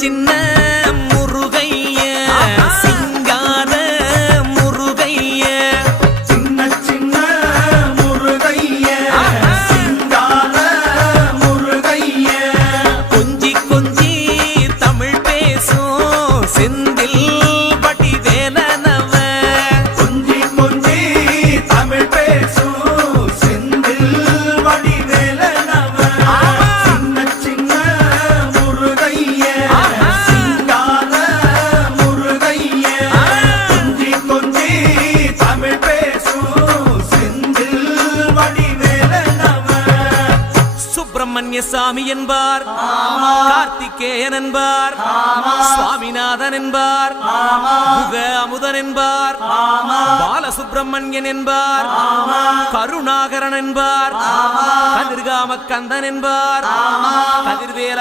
சின்ன முருகைய சிங்கார முருகைய சின்ன சின்ன முருகைய சிங்கார முருகைய கொஞ்சி கொஞ்சி தமிழ் பேசும் செந்தில் வடிவேலனவ கொஞ்சி கொஞ்சி தமிழ் பேசும் செந்தில் வடிவேலனவ சின்ன சின்ன முருகைய சிங்கார முருகைய கொஞ்சி கொஞ்சி தமிழ் பேசும் செந்தில் வடிவேலனவ சுப்பிரமணிய சாமி என்பார், கார்த்திகேயன் என்பார், சுவாமிநாதன் என்பார், முக அமுதன் என்பார், பாலசுப்பிரமணியன் என்பார், கருணாகரன் என்பார், கதிர்காம கந்தன் என்பார், கதிர்வேல